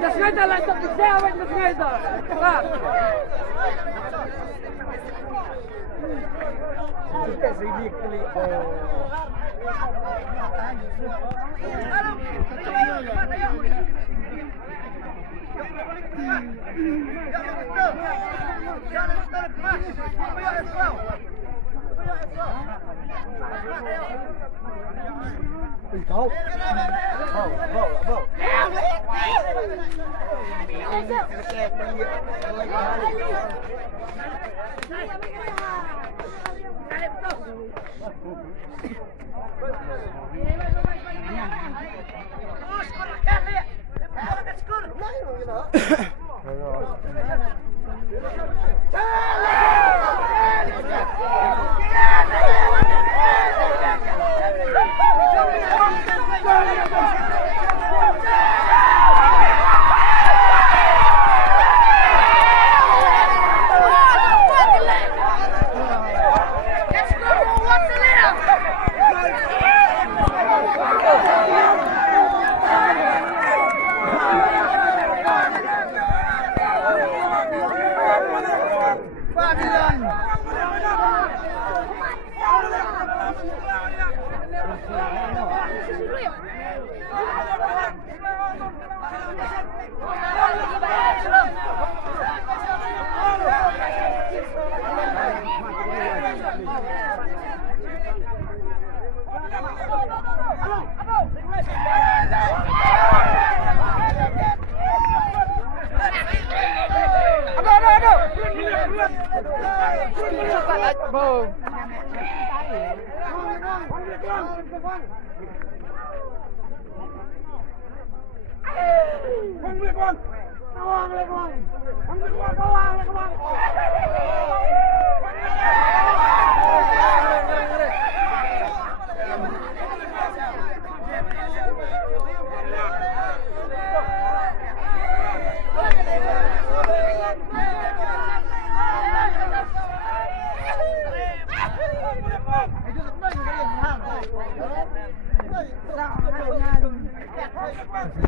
Desnijda laat op de zeil met desnijda. Go. Go.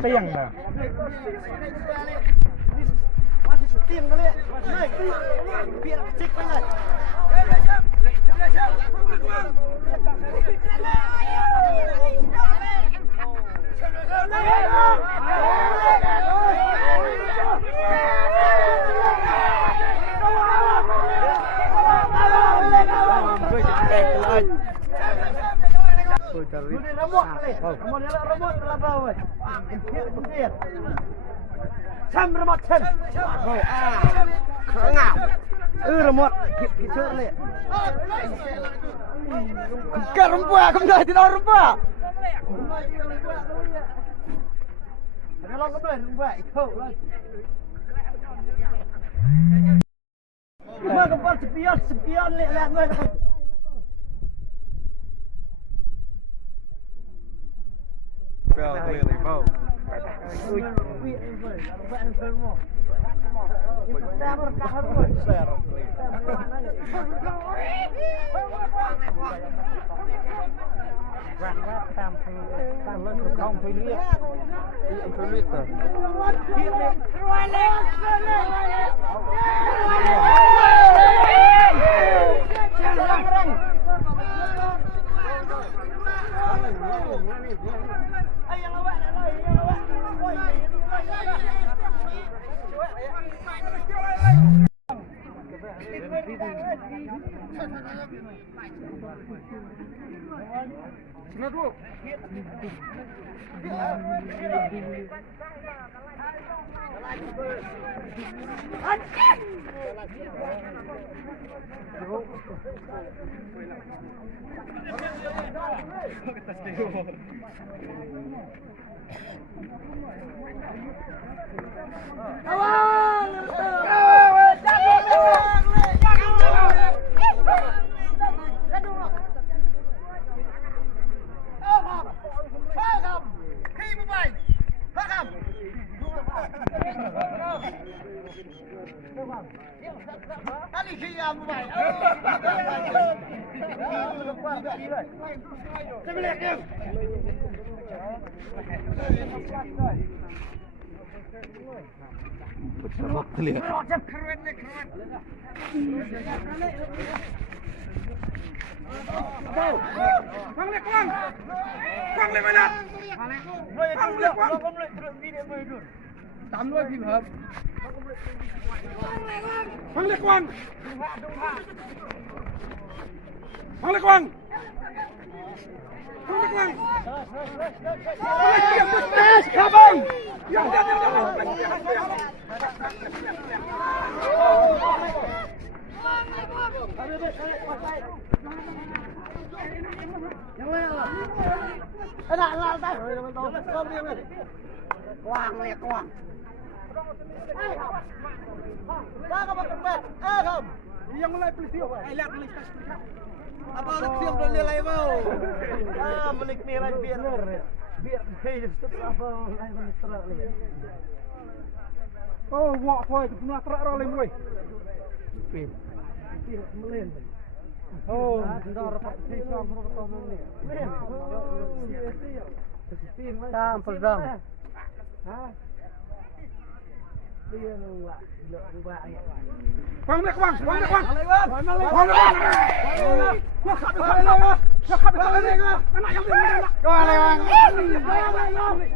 Tiang dah. Masih tiang kali ya. Biar cek banget. Xem remote xem. Ngạo. Remote kịp chơi lên. Cả rumpua, không đời thì đâu rumpua. Nó lo không đời rumpua, khẩu lên. Mà không có spion lẹ lẹ người. Well, clearly both. Mabuk. Ani siya mo ba? Bersama kali ya. Quang lên mana? Quang lên quang. Tắm luôn thì hợp. Quang lên quang. Quang lên quang. Quang lên quang. Kabang. Quang liệt quang. Ra ka magkabet. Kom. Yang mulai pelisiu. Lihat pelisiu. Apa nak siap dah nilai mau? Menik nilai biar hey apa lain terang ni. Oh, wak thôi, nó trắc ra lên rồi. Oh, sudah rapat session rapat tahun ni. Tam perdam. Ha? Dia lah, buat ayat. Quang lên quang. Quang lên quang. Quang khắp lên quang. Khắp lên quang. Anak yang dia nak. Quang lên quang. Quang lên quang.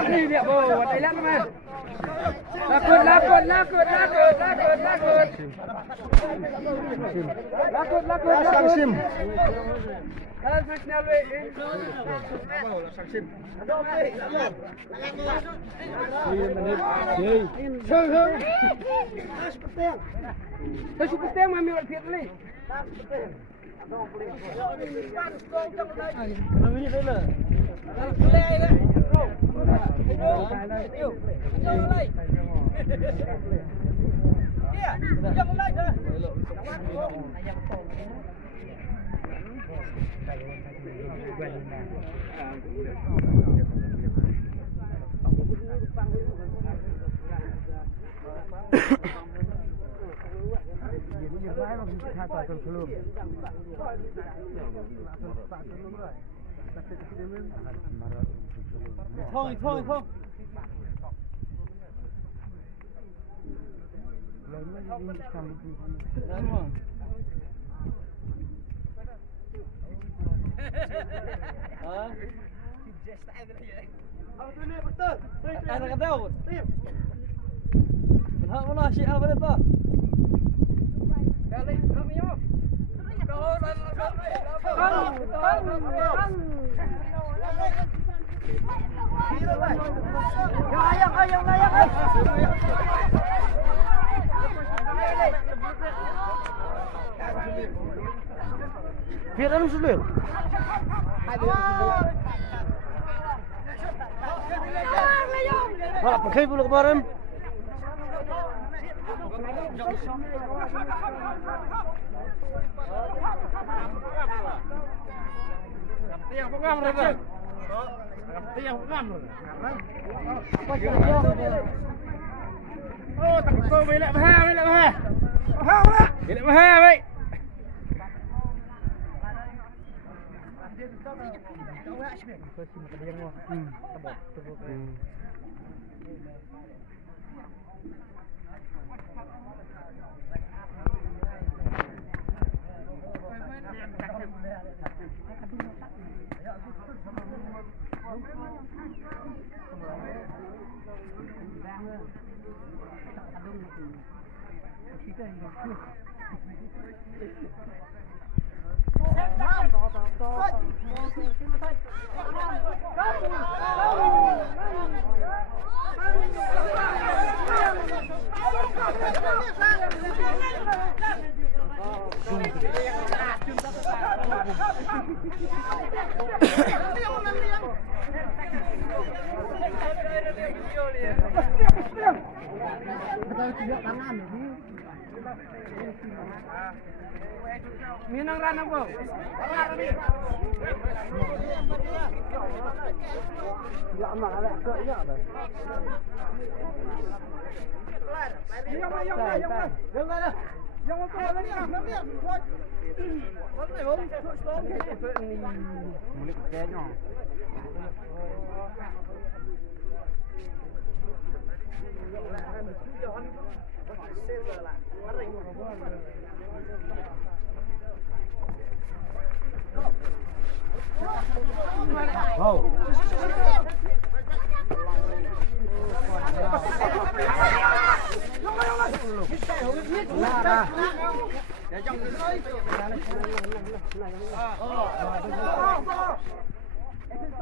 Ini dia bawa, Thailand mana? Lakut. Laksim. Kalau nasional Seperti yang ambil Viet ni. Thôi. Betul. Ada kata apa? Benar mana si apa itu? Kali kami yo. Biar anu sulit. Malah pakai bulu kemarin. Tiang pengam berapa? Tiang pengam. Oh, tak betul belak mahal, belak mahal. Mahal lah. Belak mahal, baik. Minang ranang po. Oh.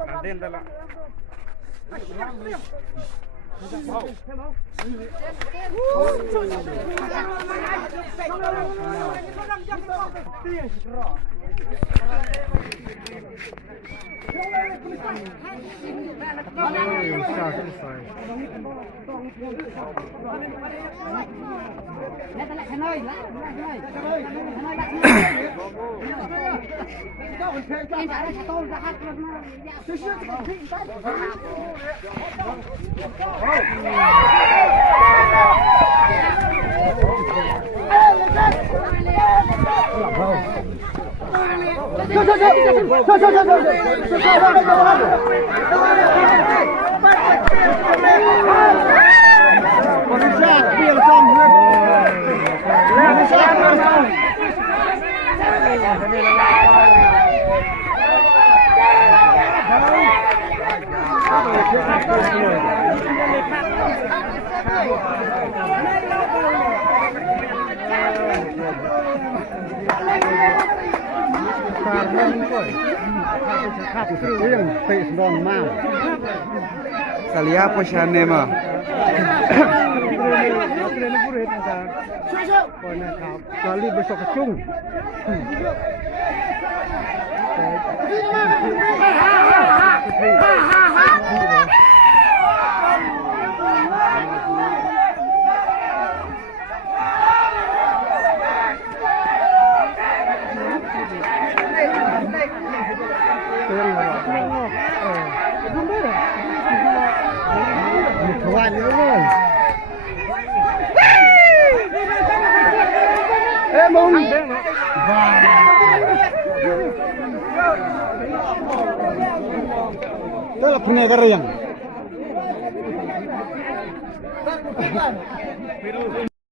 Nanti entar lah. Salia apa siane mah? Kali besok kecung. Kawan ni kan. Mong. Itulah penegara yang.